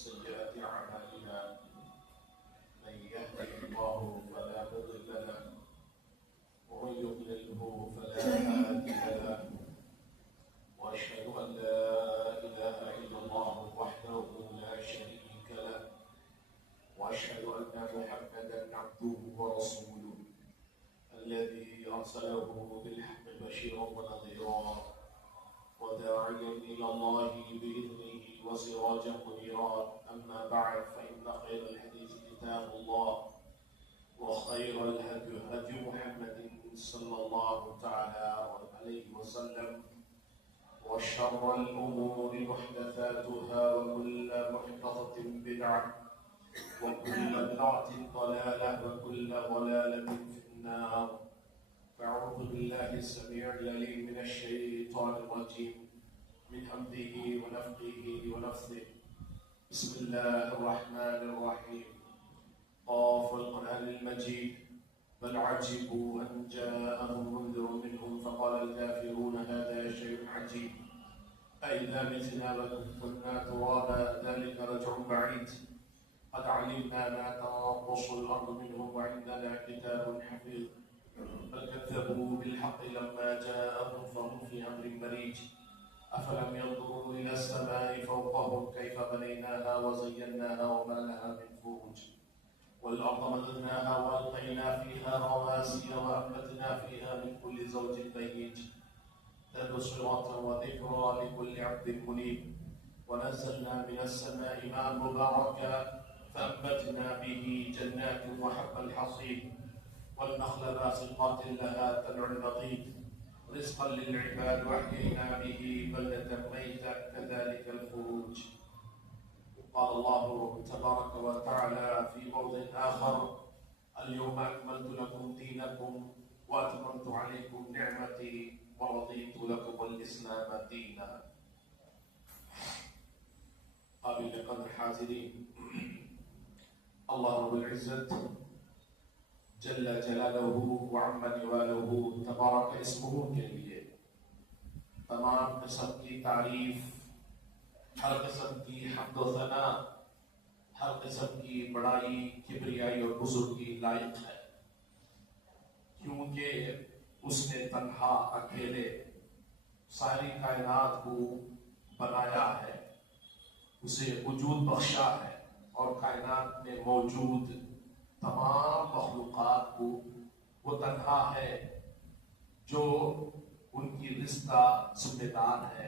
سيئات أعمالنا من يهده الله فلا مضل له ومن يضلله فلا هادي له وأشهد أن لا إله إلا الله وحده لا شريك له وأشهد أن محمدا عبده ورسوله الذي أرسله بالحق بشيرا ونذيرا وداعيا إلى الله بإذنه وسراجا منيرا. أما بعد فإن خير الحديث كتاب الله وخير الهدي هدي محمد صلى الله تعالى عليه وسلم وشر الأمور محدثاتها وكل محدثة بدعة وكل بدعة ضلالة وكل ضلالة في النار. فأعوذ بالله السميع العليم من الشيطان الرجيم من همزه ونفخه ونفثه. بسم الله الرحمن الرحيم. قاف القرآن المجيد بل عجبوا أن جاءهم منذر منهم فقال الكافرون هذا شيء عجيب أئذا متنا وكنا ترابا ذلك رجع بعيد قد علمنا ما تنقص الأرض منهم وعندنا كتاب حفيظ بل كذبوا بالحق لما جاءهم فهم في أمر مريج أفلم ينظروا إلى السماء فوقهم كيف بنيناها وزيناها وما لها من فروج والأرض مددناها وألقينا فيها رواسي وأنبتنا فيها من كل زوج بهيج تبصرة وذكرى لكل عبد منيب ونزلنا من السماء ماء مباركا فأنبتنا به جنات وحب الحصيد والنخل باسقات لها طلع نضيد رزقا للعباد وأحيينا به بلدة ميتا كذلك الخروج. قال الله تبارك وتعالى في موضع آخر اليوم أكملت لكم دينكم وأتممت عليكم نعمتي ورضيت لكم الإسلام دينا. قابل قدر حاضرین، اللہ رب العزت جل جلالہ وعم نوالہ تبارک اسمہ کے لیے تمام قسم کی تعریف، ہر قسم کی حمد و ثنا، ہر قسم کی بڑائی، کبریائی اور بزرگی لائق ہے، کیونکہ اس نے تنہا اکیلے ساری کائنات کو بنایا ہے، اسے وجود بخشا ہے اور کائنات میں موجود تمام مخلوقات کو وہ تنہا ہے جو ان کی رزق کا ذمہ دار ہے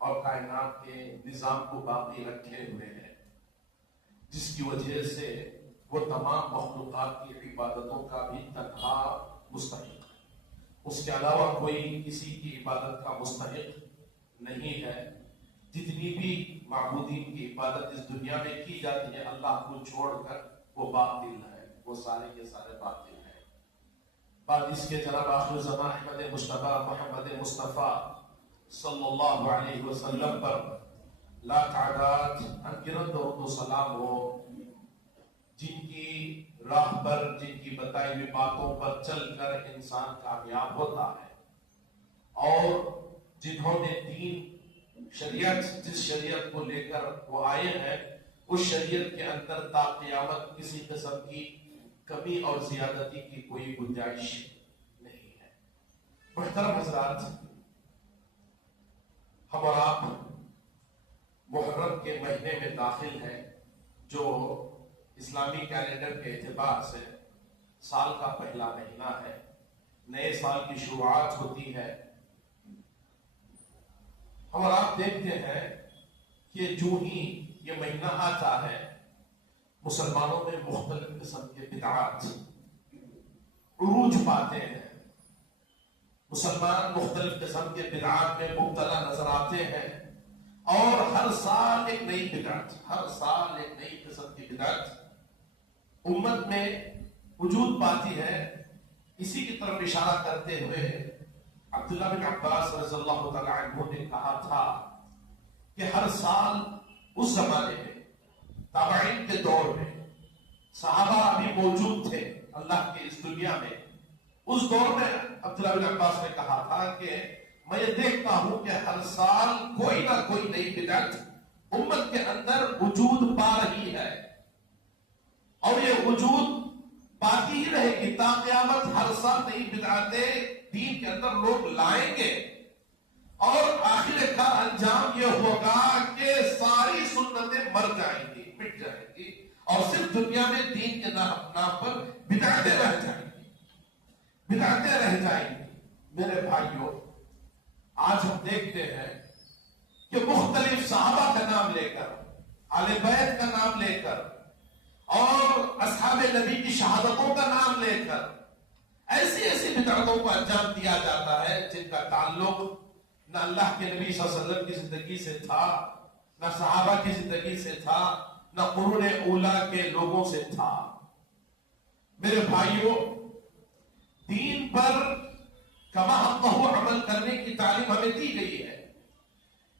اور کائنات کے نظام کو باقی رکھے ہوئے ہے، جس کی وجہ سے وہ تمام مخلوقات کی عبادتوں کا بھی تنہا مستحق ہے، اس کے علاوہ کوئی کسی کی عبادت کا مستحق نہیں ہے۔ جتنی بھی معبودین کی عبادت اس دنیا میں کی جاتی ہے اللہ کو چھوڑ کر وہ باطل ہے، وہ سارے کے سارے باطل ہیں۔ بعد اس کے جناب آخر زمان احمد مصطفیٰ محمد مصطفیٰ صلی اللہ علیہ وسلم پر لا تعداد انگرد درود و سلام ہو، جن کی راہ پر، جن کی بتائی ہوئی باتوں پر چل کر انسان کامیاب ہوتا ہے، اور جنہوں نے دین شریعت، جس شریعت کو لے کر وہ آئے ہیں، اس شریعت کے اندر تا قیامت کسی قسم کی کمی اور زیادتی کی کوئی گنجائش نہیں ہے۔ محترم حضرات، ہم اور آپ محرم کے مہینے میں داخل ہیں، جو اسلامی کیلنڈر کے اعتبار سے سال کا پہلا مہینہ ہے، نئے سال کی شروعات ہوتی ہے۔ ہم اور آپ دیکھتے ہیں کہ جو ہی یہ مہینہ آتا ہے مسلمانوں میں مختلف قسم کے بدعات عروج پاتے ہیں، مسلمان مختلف قسم کے بدعات میں مبتلا نظر آتے ہیں، اور ہر سال ایک نئی بدعت، ہر سال ایک نئی قسم کی بدعت امت میں وجود پاتی ہے۔ اسی کی طرف اشارہ کرتے ہوئے عبداللہ بن عباس رضی اللہ تعالی عنہ نے کہا تھا کہ ہر سال اس زمانے میں، تابعین کے دور میں، صحابہ ابھی موجود تھے اللہ کے اس دنیا میں، اس دور میں عبداللہ بن عباس نے کہا تھا کہ میں یہ دیکھتا ہوں کہ ہر سال کوئی نہ کوئی نئی بدعت امت کے اندر وجود پا رہی ہے اور یہ وجود باقی ہی رہے گی تا قیامت. ہر سال نئی بدعتیں دین کے اندر لوگ لائیں گے اور آخر کا انجام یہ ہوگا کہ ساری سنتیں مر جائیں گی, مٹ جائیں گی اور صرف دنیا میں دین کے نام پر بدعتیں رہ جائیں گی, بدعتیں رہ جائیں گی. میرے بھائیوں, آج ہم دیکھتے ہیں کہ مختلف صحابہ کا نام لے کر, اہل بیت کا نام لے کر اور اصحاب نبی کی شہادتوں کا نام لے کر ایسی ایسی بدعتوں کو انجام دیا جاتا ہے جن کا تعلق نہ اللہ کے نبی صلی اللہ علیہ وسلم کی زندگی سے تھا, نہ صحابہ کی زندگی سے تھا, نہ قرون اولا کے لوگوں سے تھا. میرے بھائیوں, دین پر کما حقہ عمل کرنے کی تعلیم ہمیں دی گئی ہے.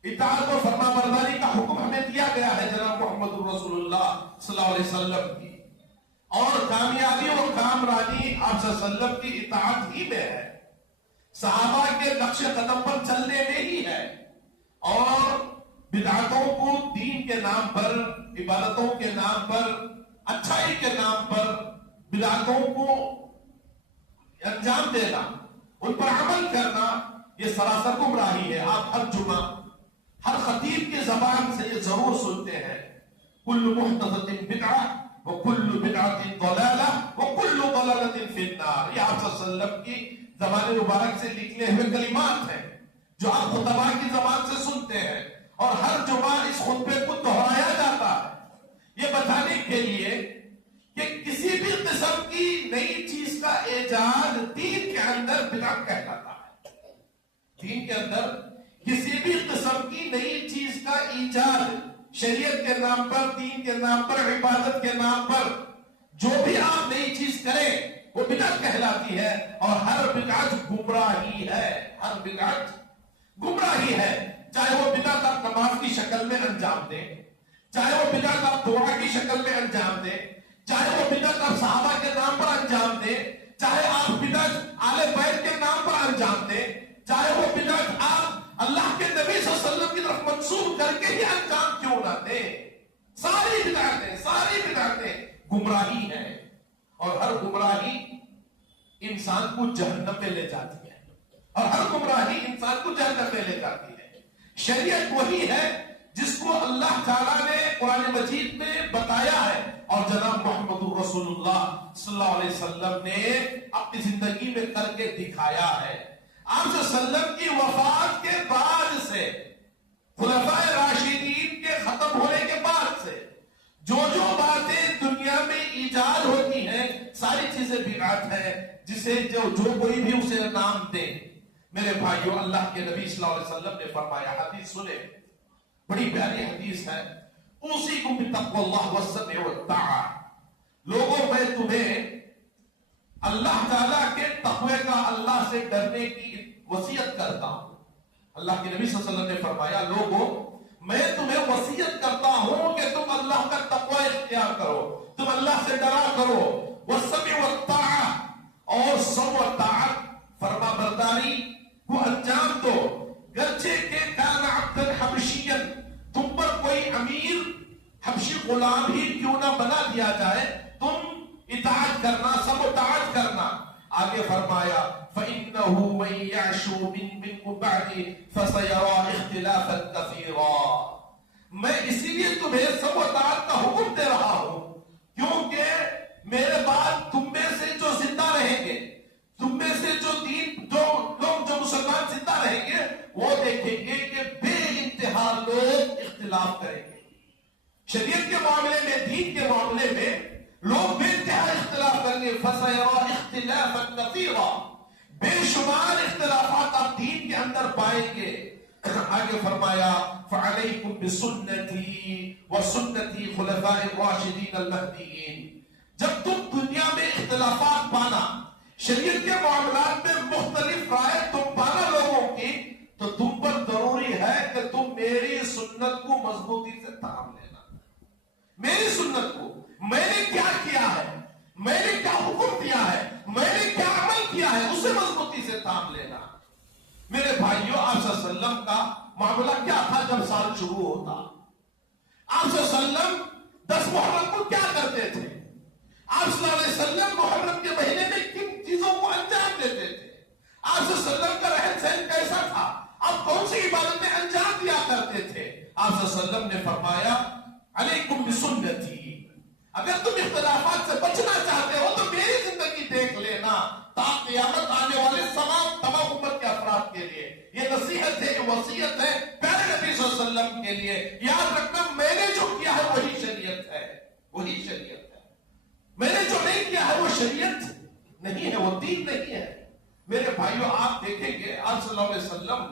اطاعت و فرما برداری کا حکم ہمیں دیا گیا ہے جناب محمد رسول اللہ صلی اللہ علیہ وسلم کی, اور کامیابی اور کامرانی آپ صلی اللہ علیہ وسلم کی اطاعت ہی میں ہے, صحابہ کے نقش قدم پر چلنے میں ہی ہے. اور بدعتوں کو دین کے نام پر, عبادتوں کے نام پر, اچھائی کے نام پر بدعتوں کو انجام دینا, ان پر عمل کرنا, یہ سراسر گمراہی ہے. آپ ہر جمعہ ہر خطیب کی زبان سے یہ ضرور سنتے ہیں, کل محدثۃ بدعہ وکل بدعۃ ضلالہ وکل ضلالۃ فی النار. یہ آپ صلی اللہ علیہ وسلم کی زبان مبارک سے لکھے ہوئے کلمات ہیں جو آپ خطبہ کی زبان سے سنتے ہیں, اور ہر جمعہ اس خطبے کو دہرایا جاتا ہے یہ بتانے کے لیے کہ کسی بھی قسم کی نئی چیز کا ایجاد دین کے اندر بدعت کہلاتا ہے. دین کے اندر کسی بھی قسم کی نئی چیز کا ایجاد شریعت کے نام پر, دین کے نام پر, عبادت کے نام پر جو بھی آپ نئی چیز کریں وہ بدعت کہلاتی ہے, اور ہر بدعت گمراہی ہے, ہر بدعت گمراہی ہے. چاہے وہ بدعت آپ نماز کی شکل میں انجام دیں, چاہے وہ بدعت آپ دعا کی شکل میں انجام دیں, چاہے وہ بدعت آپ صحابہ کے نام پر انجام دیں, چاہے آپ بدعت آل بیت کے نام پر انجام دیں, چاہے وہ بدعت آپ اللہ کے نبی صلی اللہ علیہ وسلم کی طرف منسوب کر کے ہی انجام کیوں نہ دیں, ساری بدعتیں گمراہی ہیں, اور ہر گمراہی انسان کو جہنم میں لے جاتی ہے, اور ہر گمراہی انسان کو جہنم میں لے جاتی ہے. شریعت وہی ہے جس کو اللہ تعالیٰ نے قرآن مجید میں بتایا ہے, اور جناب محمد رسول اللہ صلی اللہ علیہ وسلم نے اپنی زندگی میں کر کے دکھایا ہے. آپ صلی اللہ علیہ وسلم کی وفات کے بعد سے, خلفائے راشدین کے ختم ہونے کے بعد سے جو باتیں دنیا میں ایجاد ہوتی ہیں ساری چیزیں بدعت ہیں, جسے جو کوئی بھی اسے نام دے. میرے بھائیوں, اللہ کے نبی صلی اللہ علیہ وسلم نے فرمایا, حدیث سنیں, بڑی پیاری حدیث ہے, اوصیکم بتقوی اللہ والسمع والطاعہ. لوگوں, میں تمہیں اللہ تعالیٰ کے تقوی کا, اللہ سے ڈرنے کی وصیت کرتا ہوں. اللہ کے نبی صلی اللہ علیہ وسلم نے فرمایا, لوگوں میں تمہیں وصیت کرتا ہوں کہ تم اللہ کا تقوی اختیار کرو, تم اللہ سے ڈرا کرو. والسمع والطاعہ, اور سمع و طاعت, فرما برداری کو انجام دو. گرچہ کہ کان عبدا حبشیا, تم پر کوئی امیر حبشی غلام ہی کیوں نہ بنا دیا جائے, تم اطاعت کرنا, سمع و طاعت کرنا. آگے فرمایا, فَإِنَّهُ مَن يَعْشُ مِنكُم بَعْدِي فَسَيَرَىٰ اخْتِلَافًا كَثِيرًا. میں اسی لیے تمہیں سمع و طاعت کا حکم دے رہا ہوں کیونکہ میرے بعد تم میں سے جو زندہ رہیں گے, تم میں سے جو لوگ جو مسلمان زندہ رہیں گے, وہ دیکھیں گے کہ بے انتہا لوگ اختلاف کریں گے. شریعت کے معاملے میں, دین کے معاملے میں لوگ بے انتہا اختلاف کریں گے. فَسَيَرَىٰ اخْتِلَافًا كَثِيرًا, بے شمار اختلافات آپ دین کے اندر پائیں گے. آگے فرمایا, فَعَلَيْكُمْ بِسُنَّتِي وَسُنَّتِي خُلَفَاءِ الرَّاشِدِينَ الْمَهْدِيِّينَ. جب تم دنیا میں اختلافات پانا, شریعت کے معاملات میں مختلف رائے تم پانا لوگوں کی, تو تم پر ضروری ہے کہ تم میری سنت کو مضبوطی سے تھام لینا. میری سنت کو, میں نے کیا کیا ہے, میں نے کیا حکم دیا ہے, میں نے کیا عمل کیا ہے, اسے مضبوطی سے تھام لینا. میرے بھائیوں, آپ صلی اللہ علیہ وسلم کا معاملہ کیا تھا جب سال شروع ہوتا؟ آپ صلی اللہ علیہ وسلم 10 محرم کو کیا کرتے تھے؟ آپ صلی اللہ علیہ وسلم محرم کے مہینے میں کن چیزوں کو انجام دیتے تھے؟ آپ صلی اللہ علیہ وسلم کا رہن سہن کیسا تھا؟ آپ کون سی عبادتیں انجام دیا کرتے تھے؟ آپ صلی اللہ علیہ وسلم نے فرمایا علیکم بسنتی، اگر تم اختلافات سے بچنا چاہتے ہو تو میری زندگی دیکھ لینا، تا قیامت آنے والے تمام امت کے افراد کے لیے یہ نصیحت ہے، یہ وصیت ہے پیارے نبی صلی اللہ علیہ وسلم کے لیے۔ یاد رکھنا میں نے جو کیا ہے وہی شریعت ہے، وہی شریعت ہے، میں نے جو نہیں کیا ہے وہ شریعت نہیں ہے، وہ دین نہیں ہے۔ میرے بھائیوں آپ دیکھیں گے آپ صلی اللہ علیہ وسلم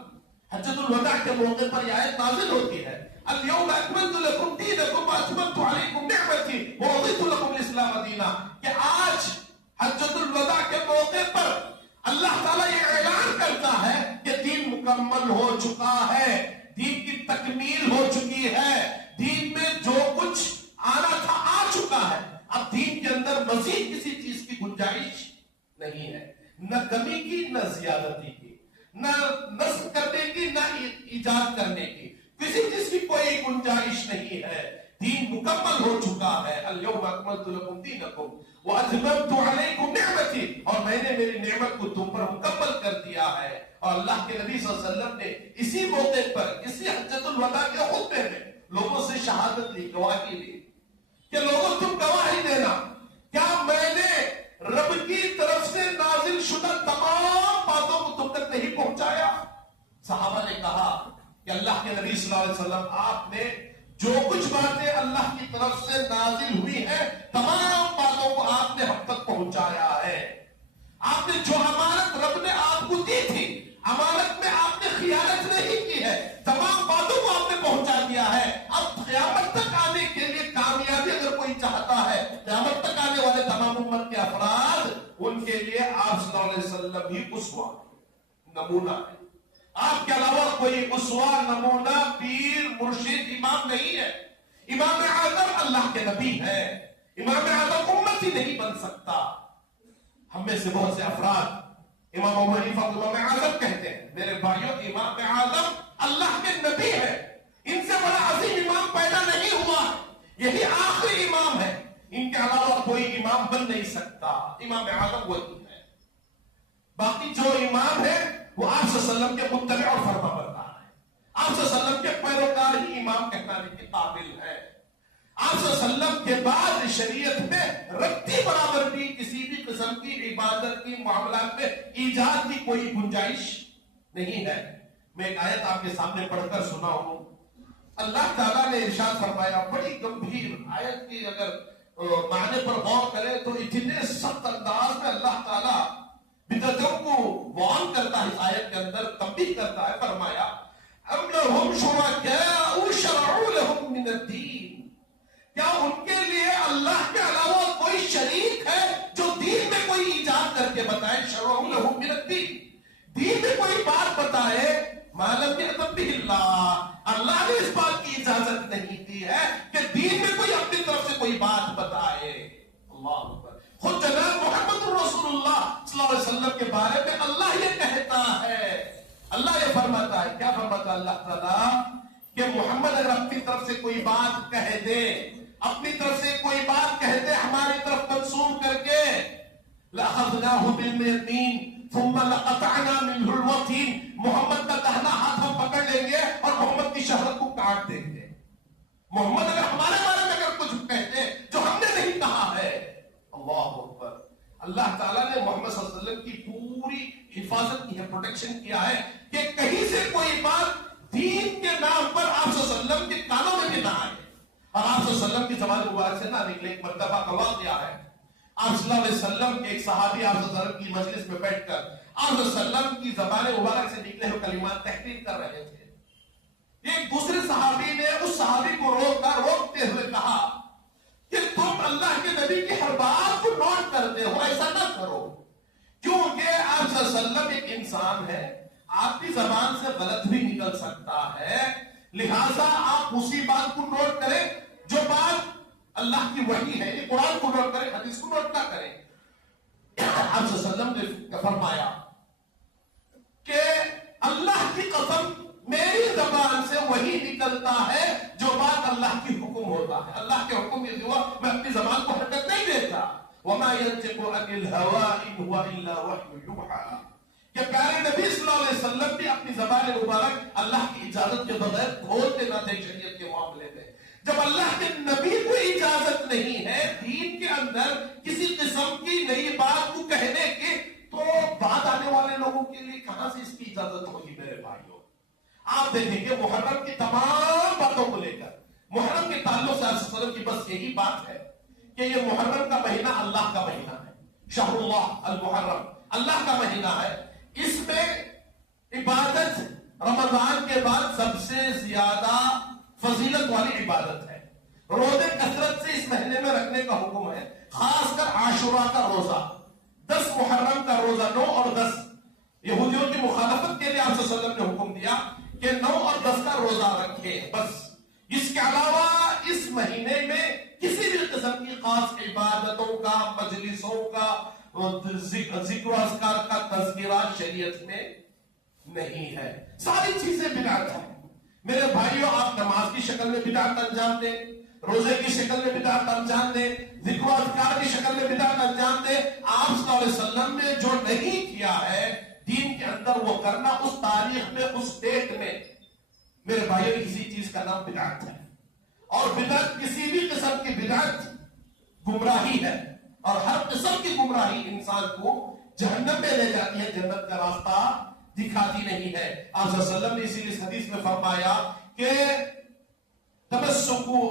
حجۃ الوداع کے موقع پر یہ آیت نازل ہوتی ہے، اليوم اکملت لکم دینکم واتممت علیکم نعمتی ورضیت لکم الاسلام دینا، کہ آج حجۃ الوداع کے موقع پر اللہ تعالیٰ یہ اعلان کرتا ہے کہ دین مکمل ہو چکا ہے، دین کی تکمیل ہو چکی ہے، دین میں جو کچھ آنا تھا آ چکا ہے، اب دین کے اندر مزید کسی چیز کی گنجائش نہیں ہے، نہ کمی کی نہ زیادتی کی، نہ نصب کرنے کی نہ ایجاد کرنے کی، کسی چیز کی کوئی گنجائش نہیں ہے، دین مکمل ہو چکا ہے۔ اليوم اکملت لکم دینکم واتممت علیکم نعمتی، اور میں نے میری نعمت کو تم پر مکمل کر دیا ہے۔ اور اللہ کے نبی صلی اللہ علیہ وسلم نے اسی موقع پر اسی حجۃ الوداع کے خطبے میں لوگوں سے شہادت لی، گواہی لی کہ لوگوں تم گواہی دینا، کیا میں نے رب کی طرف سے نازل شدہ تمام باتوں کو تم تک نہیں پہنچایا؟ صحابہ نے کہا کہ اللہ کے نبی صلی اللہ علیہ وسلم آپ نے جو کچھ باتیں اللہ کی طرف سے نازل ہوئی ہیں تمام باتوں کو آپ نے ہم تک پہنچایا ہے۔ آپ نے جو امانت رب نے آپ کو دی تھی، امانت میں آپ نے خیانت نہیں کی ہے، تمام باتوں کو آپ نے پہنچا دیا ہے۔ اب قیامت تک آنے کے لیے کامیابی اگر کوئی چاہتا ہے، قیامت تک آنے والے تمام امت کے افراد، ان کے لیے آپ صلی اللہ علیہ وسلم ہی اسوہ نمونہ ہے۔ آپ کے علاوہ کوئی اسوہ نمونہ پیر مرشد امام نہیں ہے۔ امام اعظم اللہ کے نبی ہے، امام اعظم امت ہی نہیں بن سکتا۔ ہم میں سے بہت سے افراد امام ابو حنیفہ کو امام اعظم کہتے ہیں، میرے بھائیوں امام اعظم اللہ کے نبی ہے، ان سے بڑا عظیم امام پیدا نہیں ہوا، یہی آخری امام ہے، ان کے علاوہ کوئی امام بن نہیں سکتا، امام اعظم وہی ہے۔ باقی جو امام ہے وہ آپ صلی اللہ علیہ وسلم کے متبع اور فرما بردار ہے، آپ صلی اللہ علیہ وسلم کے پیروکار ہی امام کہلانے کے قابل ہے۔ آپ صلی اللہ علیہ وسلم کے بعد شریعت میں رتی برابر بھی کسی بھی قسم کی عبادت کی معاملات میں ایجاد کی کوئی گنجائش نہیں ہے۔ میں ایک آیت آپ کے سامنے پڑھ کر سنا ہوں، اللہ تعالیٰ نے ارشاد فرمایا، بڑی گمبھیر آیت کی اگر معنی پر غور کریں تو اتنے سخت انداز میں اللہ تعالیٰ بدعتوں کو وارن کرتا ہے، اس آیت کے اندر تنبیہ کرتا ہے، فرمایا ام لہم شرکاء شرعوا لہم من الدین، کیا ان کے لیے اللہ کے علاوہ کوئی شریک ہے جو دین میں کوئی ایجاد کر کے بتائے؟ شرعوا لہم من الدین، دین میں کوئی بات بتائے، ما لم یأذن بہ اللہ، اللہ نے اس بات کی اجازت نہیں دی ہے کہ دین میں کوئی اپنی طرف سے کوئی بات بتائے۔ اللہ اکبر، خود جناب محمد رسول اللہ صلی اللہ علیہ وسلم کے بارے میں اللہ یہ کہتا ہے، اللہ یہ فرماتا ہے، کیا فرماتا ہے اللہ تعالیٰ کہ محمد اگر اپنی طرف سے کوئی بات کہہ دے، اپنی طرف سے کوئی بات کہہ دے ہماری طرف منسوب کر کے، لَأَخَذْنَاهُ بِالْيَمِينِ ثُمَّ لَقَطَعْنَا مِنْهُ الْوَتِينَ، محمد کا داہنا ہاتھ ہم پکڑ لیں گے اور محمد کی شہرت کو کاٹ دیں گے۔ محمد اگر ہمارے بارے میں اگر کچھ کہتے جو ہم نے نہیں کہا ہے، اللہ اکبر، اللہ تعالیٰ نے محمد صلی اللہ علیہ وسلم کی پوری حفاظت کی ہے، پروٹیکشن کیا ہے کہ کہیں سے کوئی بات دین کے نام پر آپ صلی اللہ علیہ وسلم کے کانوں میں بھی نہ آئے اور آپ صلی اللہ علیہ وسلم کی زبان مبارک سے نہ نکلے۔ ایک مرتبہ کا واقعہ ہے، آپ صلی اللہ علیہ وسلم کے ایک صحابی آپ صلی اللہ علیہ وسلم کی مجلس میں بیٹھ کر آپ صلی اللہ علیہ وسلم کی زبان مبارک سے نکلے ہوئے کلمات تحریر کر رہے تھے۔ ایک دوسرے صحابی نے اس صحابی کو روکتے ہوئے کہا کہ تم اللہ کے نبی کی ہر بات کو نوٹ کرتے ہو، ایسا نہ کرو، کیونکہ آپ صلی اللہ علیہ وسلم ایک انسان ہے، آپ کی زبان سے غلط بھی نکل سکتا ہے، لہٰذا آپ اسی بات کو نوٹ کریں جو بات اللہ کی وحی ہے، یہ قرآن کو نوٹ کریں، حدیث کو نوٹ نہ کریں۔ آپ صلی اللہ علیہ وسلم نے فرمایا کہ اللہ کی قسم میری زبان سے وہی نکلتا ہے جو بات اللہ کی سوا میں اپنی زبان کو حرکت نہیں دیتا. وما ينطق عن الهوى ان هو الا وحي يوحى. کہ پیارے نبی صلی اللہ علیہ وسلم بھی اپنی زبان مبارک اللہ کی اجازت کے بغیر کھولتے نہ تھے شریعت کے معاملے میں. جب اللہ کے نبی کو اجازت نہیں ہے دین کے اندر کسی قسم کی نئی بات کو کہنے کی, تو بعد آنے والے لوگوں کے لیے کہاں سے اس کی اجازت ہوگی میرے بھائیوں. آپ دیکھیں گے محرم کی تمام باتوں کو لے کر, محرم کے تعلق سے علیہ وسلم کی بس یہی بات ہے کہ یہ محرم کا مہینہ اللہ کا مہینہ ہے. شہر اللہ المحرم اللہ کا مہینہ ہے. اس میں عبادت رمضان کے بعد سب سے زیادہ فضیلت والی عبادت ہے. روزے کثرت سے اس مہینے میں رکھنے کا حکم ہے, خاص کر عاشورہ کا روزہ, 10 محرم کا روزہ, 9 اور 10. یہودیوں کی مخالفت کے لیے آپ صلی اللہ علیہ وسلم نے حکم دیا کہ 9 اور 10 کا روزہ رکھے بس. اس کے علاوہ اس مہینے میں کسی بھی قسم کی خاص عبادتوں کا, مجلسوں کا, ذکر و اذکار کا تذکرہ شریعت میں نہیں ہے. ساری چیزیں بدعت ہیں میرے بھائیوں. آپ نماز کی شکل میں بدعت انجام دیں, روزے کی شکل میں بدعت انجام دیں, ذکر و اذکار کی شکل میں بدعت انجام دیں. آپ صلی اللہ علیہ وسلم نے جو نہیں کیا ہے دین کے اندر وہ کرنا اس تاریخ میں, اس ڈیٹ میں, میرے بھائیوں کسی چیز کا نام بدعت ہے. اور بدعت کسی بھی قسم کی بدعت گمراہی ہے, اور ہر قسم کی گمراہی انسان کو جہنم میں لے جاتی ہے, جنت کا راستہ دکھاتی نہیں ہے. آپ صلی اللہ علیہ وسلم نے اسی لیے حدیث میں فرمایا کہ تمسکوا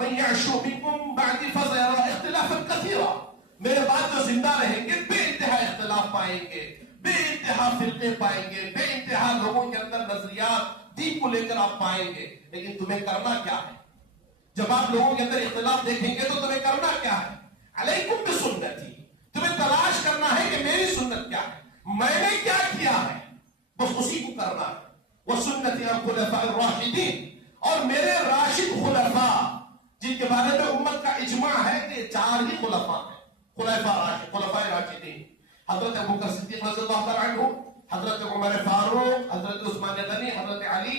من یعش منکم بعدی فسیرى اختلافا کثیرا. میرے بعد جو زندہ رہیں گے بے انتہا اختلاف پائیں گے, بے انتہا فرقے پائیں گے, بے انتہا لوگوں کے اندر نظریات دین کو لے کر آپ پائیں گے. لیکن تمہیں کرنا کیا ہے؟ جب آپ لوگوں کے اندر اختلاف دیکھیں گے تو تمہیں کرنا کیا ہے؟ علیکم بسنتی, تمہیں تلاش کرنا ہے کہ میری سنت کیا ہے, میں نے کیا کیا ہے, بس اسی کو کرنا ہے. وسنتی الخلفاء الراشدین, اور میرے راشد خلفاء جن کے بارے میں امت کا اجماع ہے کہ 4 ہی خلفاء ہیں, خلفاء راشدین. حضرت ابوبکر صدیق رضی اللہ تعالی عنہ, حضرت عمر فاروق, حضرت عثمان غنی, حضرت علی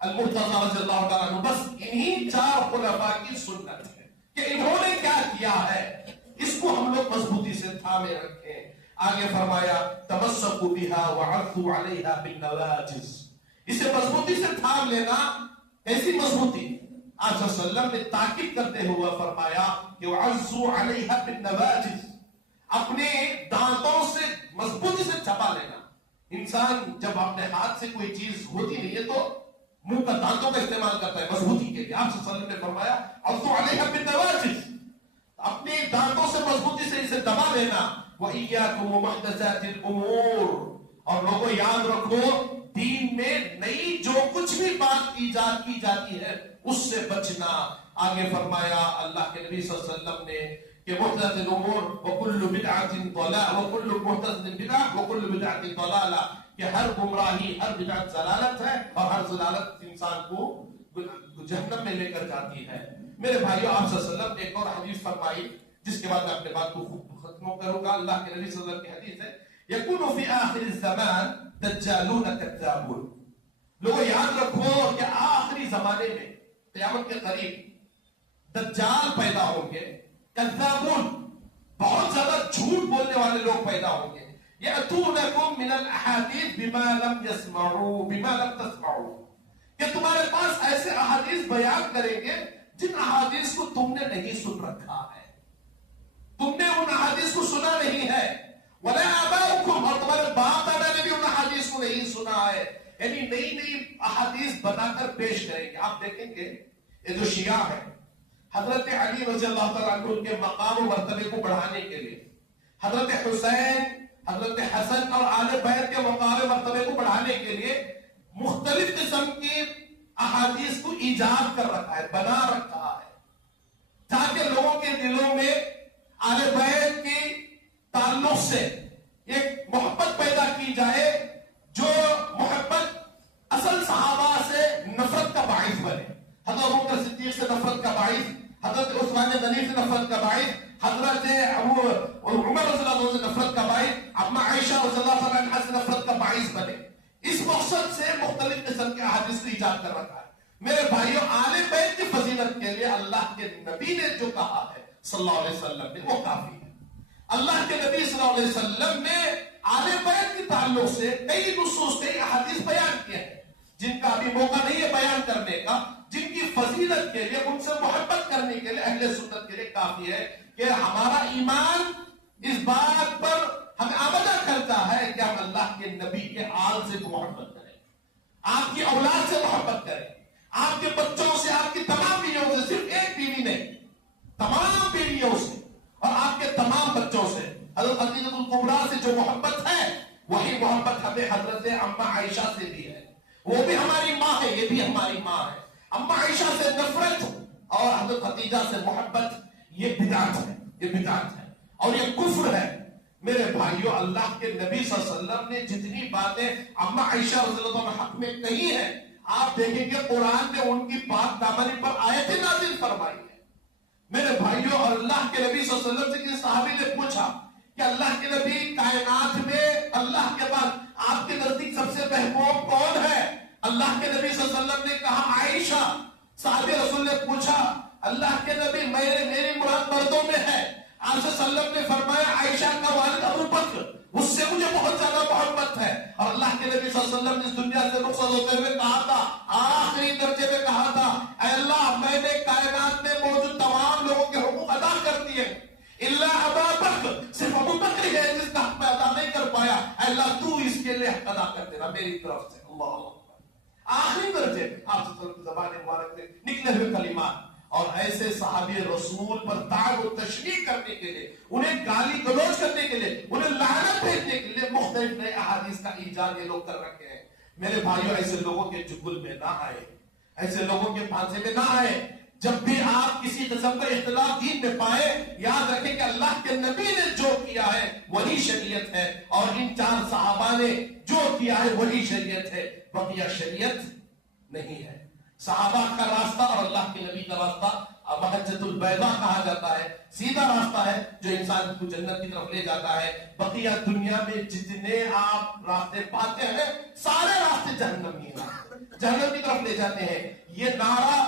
المرتضی رضی اللہ تعالی عنہ. بس انہی 4 خلفاء کی سنت ہے کہ انہوں نے کیا کیا ہے, اس کو ہم لوگ مضبوطی سے تھامے رکھیں. آگے فرمایا تمسکوا بها وعضوا عليها بالنواجذ. اسے مضبوطی سے تھام لینا. ایسی مضبوطی آپ صلی اللہ علیہ وسلم نے تاکید کرتے ہوئے فرمایا کہ وعضوا عليها بالنواجذ, اپنے دانتوں سے مضبوطی سے چبا لینا. انسان جب اپنے ہاتھ سے کوئی چیز ہوتی نہیں ہے تو منہ کا دانتوں کا استعمال کرتا ہے مضبوطی کے لیے. آپ صلی اللہ علیہ وسلم نے فرمایا عضوا عليها بالنواجذ, اپنے دانتوں سے مضبوطی سے اسے دبا لینا. وَإِيَّاكُمْ وَمُحْدَثَاتِ الْأُمُورِ, اور لوگوں یاد رکھو دین میں نئی جو کچھ بھی بات ایجاد کی جاتی ہے اس سے بچنا. آگے فرمایا اللہ کے نبی صلی اللہ علیہ وسلم نے کہ محدث الامور وكل بدعة ضلالة وكل محدث بدعة وكل بدعة ضلالة, کہ ہر گمراہی, ہر بدعت ضلالت ہے, اور ہر ضلالت انسان کو جہنم میں لے کر جاتی ہے. میرے بھائیو آپ صلی اللہ علیہ وسلم نے ایک اور حدیث فرمائی جس کے بعد میں اپنے بات کو ختم کروں گا. اللہ کے نبی صلی اللہ علیہ وسلم کی حدیث ہے یکون فی آخر الزمان دجالون کذابون. لوگوں یاد رکھو کہ آخری زمانے میں قیامت کے قریب دجال پیدا ہوں گے, کذابون بہت زیادہ جھوٹ بولنے والے لوگ پیدا ہوں گے. یأتونکم من الاحادیث بما لم يسمعوا بما لم تسمعوا, کہ تمہارے پاس ایسے احادیث بیان کریں گے جن احادیث کو تم نے نہیں سن رکھا ہے, تم نے ان احادیث کو سنا نہیں ہے. وَلَا آبَاؤُكُمْ, اور تمہارے باپ دادا نے بھی ان احادیث کو نہیں سنا ہے. یعنی نئی نئی احادیث بنا کر پیش کریں گے. آپ دیکھیں گے یہ جو شیعہ ہے, حضرت علی رضی اللہ تعالیٰ عنہ کے مقام و مرتبے کو بڑھانے کے لیے, حضرت حسین, حضرت حسن اور آل بیت کے مقام و مرتبے کو بڑھانے کے لیے مختلف قسم کی احادیث کو ایجاد کر رکھا ہے, بنا رکھا ہے, تاکہ لوگوں کے دلوں میں آل بیت کی تعلق سے ایک محبت پیدا کی جائے, جو محبت اصل صحابہ سے نفرت کا باعث بنے. حضرت ابوبکر صدیق سے نفرت کا باعث, حضرت عثمان غنی سے نفرت کا باعث, حضرت عمر رضی اللہ عنہ سے نفرت کا باعث, اما عائشہ رضی اللہ عنہا سے نفرت کا باعث بنے. اس مقصد سے مختلف قسم کے احادیث کو ایجاد کر رکھا ہے. میرے بھائیوں آل بیت کی فضیلت کے لیے اللہ کے نبی نے جو کہا ہے صلی اللہ علیہ وسلم نے وہ کافی ہے. اللہ کے نبی صلی اللہ علیہ وسلم نے آل بیت کے تعلق سے کئی نصوص کئی احادیث بیان کیے ہیں جن کا ابھی موقع نہیں ہے بیان کرنے کا, جن کی فضیلت کے لیے ان سے محبت کرنے کے لیے اہل سنت کے لیے کافی ہے کہ ہمارا ایمان اس بات پر ہمیں آمادہ کرتا ہے کہ ہم اللہ کے نبی کے آل سے محبت کریں, آپ کی اولاد سے محبت کریں, آپ کے بچوں سے, آپ کی تمام بیویوں سے, صرف ایک بیوی نہیں تمام بیویوں سے اور آپ کے تمام بچوں سے. حضرت خدیجہ الکبریٰ سے جو محبت ہے وہی محبت ہمیں حضرت اماں عائشہ سے بھی ہے. وہ بھی ہماری ماں ہے, یہ بھی ہماری ماں ہے. اماں عائشہ سے نفرت اور حضرت خدیجہ سے محبت یہ بدعت ہے, یہ بدعت ہے اور یہ کفر ہے. میرے بھائیوں اللہ کے نبی صلی اللہ علیہ وسلم نے جتنی باتیں اماں عائشہ رضی اللہ عنہا حق میں کہی ہیں آپ دیکھیں گے قرآن نے ان کی پاک دامنی پر آیت نازل فرمائی ہے. میرے بھائیوں اور اللہ کے نبی صلی اللہ علیہ وسلم سے کسی صحابی نے پوچھا کہ اللہ کے نبی کائنات میں اللہ کے بعد آپ کے نزدیک سب سے محبوب کون ہے؟ اللہ کے نبی صلی اللہ علیہ وسلم نے کہا عائشہ. صحابی رسول نے پوچھا اللہ کے نبی میری مراد مردوں میں ہے. آپ صلی اللہ علیہ وسلم نے فرمایا عائشہ کا والد ابو بکر, اس سے مجھے بہت زیادہ محبت ہے. اور اللہ کے نبی صلی اللہ علیہ وسلم نے اس دنیا سے رخصت ہوتے ہوئے کہا تھا, آخری درجے میں کہا تھا, اے اللہ میں نے کائنات میں موجود تمام لوگوں کے حقوق ادا کر دیے الا ابا بکر, صرف ابو بکر ہی ہے جس کا حق میں ادا نہیں کر پایا. اے اللہ تو اس کے لیے حق ادا کر دینا میری طرف سے. اللہ آخری درجے آپ کی زبان مبارک سے نکلے ہوئے کلمات. اور ایسے صحابی رسول پر تعب و تشریح کرنے کے لیے, انہیں گالی گلوچ کرنے کے لیے, انہیں لعنت بھیجنے کے لیے مختلف نئے احادیث کا ایجاد یہ لوگ کر رکھے ہیں. میرے بھائیوں ایسے لوگوں کے چگل میں نہ آئے, ایسے لوگوں کے پھانسے میں نہ آئے. جب بھی آپ کسی قسم کا اختلاف دین میں پائے یاد رکھیں کہ اللہ کے نبی نے جو کیا ہے وہی شریعت ہے اور ان چار صحابہ نے جو کیا ہے وہی شریعت ہے, بقیہ شریعت نہیں ہے. صحابہ کا راستہ اور اللہ کے نبی کا راستہ محجۃ البیضاء کہا جاتا ہے, سیدھا راستہ ہے جو انسان کو جنت کی طرف لے جاتا ہے. بقیہ دنیا میں جتنے آپ راستے پاتے ہیں سارے راستے جہنم ہی ہیں, جہنم کی طرف لے جاتے ہیں. یہ نعرہ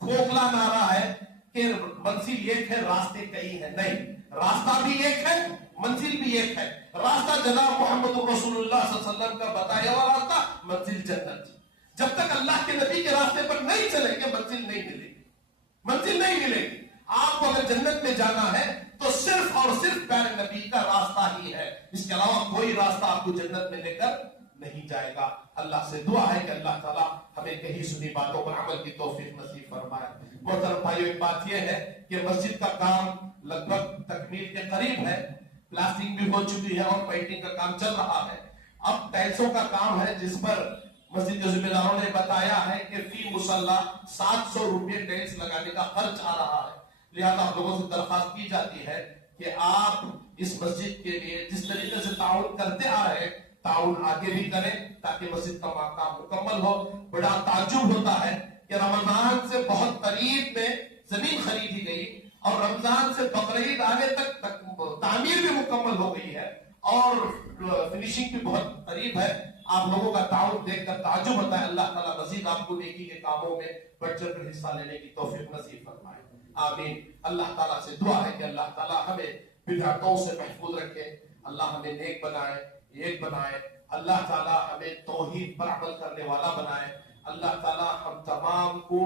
کھوکھلا نعرہ ہے کہ منزل ایک ہے راستے کئی ہیں. نہیں, راستہ بھی ایک ہے منزل بھی ایک ہے. راستہ جناب محمد رسول اللہ صلی اللہ علیہ وسلم کا بتایا ہوا راستہ, منزل جنت. جب تک اللہ کے نبی کے راستے پر نہیں چلیں گے منزل نہیں ملے گی, منزل نہیں ملے گی. آپ کو اگر جنت میں جانا ہے تو صرف اور صرف پیارے نبی کا راستہ ہی ہے, اس کے علاوہ کوئی راستہ آپ کو جنت میں لے کر نہیں جائے گا. اللہ سے دعا ہے کہ اللہ تعالیٰ ہمیں کہیں سنی باتوں پر عمل کی توفیق نصیب فرمائے. محترم بھائیو, ایک بات یہ ہے کہ مسجد کا کام لگ بھگ تکمیل کے قریب ہے, پلاسٹنگ بھی ہو چکی ہے اور پینٹنگ کا کام چل رہا ہے. اب ٹائلسوں کا کام ہے جس پر مسجد کے ذمہ داروں نے بتایا ہے کہ فی مصلی 700 روپے ٹائلس لگانے کا خرچ آ رہا ہے. لہذا آپ لوگوں سے درخواست کی جاتی ہے کہ آپ اس مسجد کے لیے جس طریقے سے تعاون کرتے آ رہے ہیں تعاون آگے بھی کریں تاکہ مسجد کا کام مکمل ہو. بڑا تعجب ہوتا ہے کہ رمضان سے بہت قریب میں زمین خریدی گئی اور رمضان سے بقرعید آنے تک تعمیر بھی مکمل ہو گئی ہے اور فنیشنگ بھی بہت قریب ہے. آپ لوگوں کا تعاون دیکھ کر تعجب ہوتا ہے. اللہ تعالیٰ مزید آپ کو نیکی کے کاموں میں بڑھ چڑھ کر حصہ لینے کی توفیق نصیب فرمائے. آمین. اللہ تعالیٰ سے دعا ہے کہ اللہ تعالیٰ ہمیں بدعتوں سے محفوظ رکھے, اللہ ہمیں نیک بنائے, ایک بنائے. اللہ تعالیٰ ہمیں توحید پر عمل کرنے والا بنائے. اللہ تعالیٰ ہم تمام کو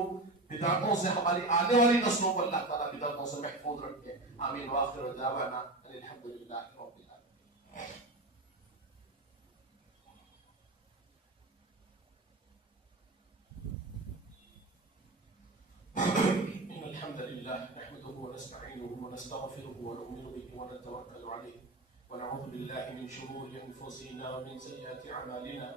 بدعتوں سے, ہماری آنے والی نسلوں کو اللہ تعالیٰ بدعتوں سے محفوظ رکھے. آمین. وآخر دعوانا الحمدللہ رب العالمین. إن الحمد لله نحمده ونستعينه ونستغفره ونؤمن به ونتوكل عليه ونعوذ بالله من شرور أنفسنا ومن سيئات أعمالنا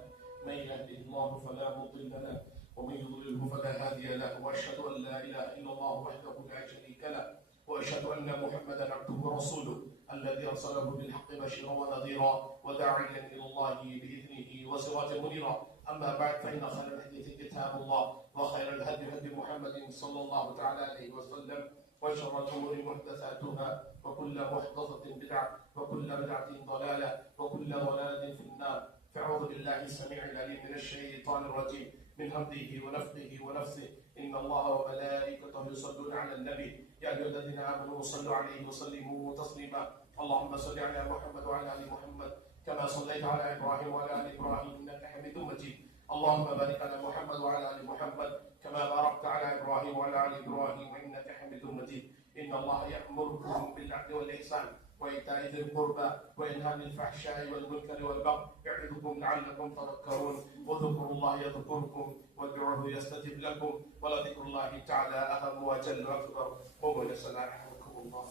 من يهده الله فلا مضل له ومن يضلله فلا هادي له وأشهد أن لا إله إلا الله وحده لا شريك له وأشهد أن محمدا عبده ورسوله الذي أرسله بالحق بشيرا ونذيرا وداعيا إلى الله بإذنه وسراجا منيرا. أما بعد فإن خير الحديث كتاب الله وخير الهدي هدي محمد صلى الله تعالى عليه وسلم وشر الأمور محدثاتها وكل محدثة بدعة وكل بدعة ضلالة وكل ضلالة في النار. فأعوذ بالله السميع العليم من الشيطان الرجيم من همزه ونفخه ونفسه. إن الله وملائكته يصلون على النبي يا أيها الذين آمنوا صلوا عليه وسلموا تسليما. اللهم صل على محمد وعلى آل محمد كما صليت على إبراهيم وعلى آل إبراهيم إنك حميد مجيد. اللهم بارك على محمد وعلى آل محمد كما باركت على إبراهيم وعلى آل إبراهيم إنك حميد مجيد. إن الله يأمركم بالعدل والإحسان وإيتاء ذي القربى وينهى عن الفحشاء والمنكر والبغي يعظكم لعلكم تذكرون. واذكروا الله يذكركم وادعوه يستجب لكم ولذكر الله تعالى أهم وجل وأكبر. قوموا إلى الصلاة رحمكم الله.